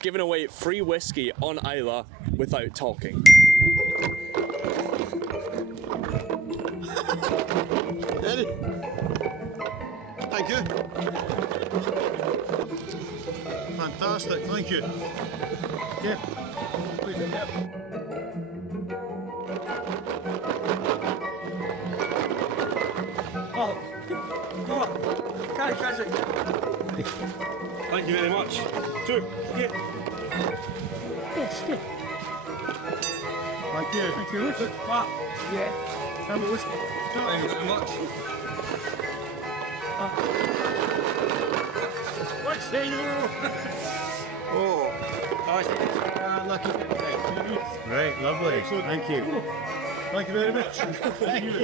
Giving away free whiskey on Islay without talking. Thank you. Fantastic, thank you. Yeah. Oh, go on. Catch it. Thank you very much. Two. Yeah. Yes, good. Thank you. Thank you. What? Yeah. Have a whiskey. Thank you very much. What's the you? Oh. Lucky. Right, lovely. Thank you. Thank you very much. Thank you.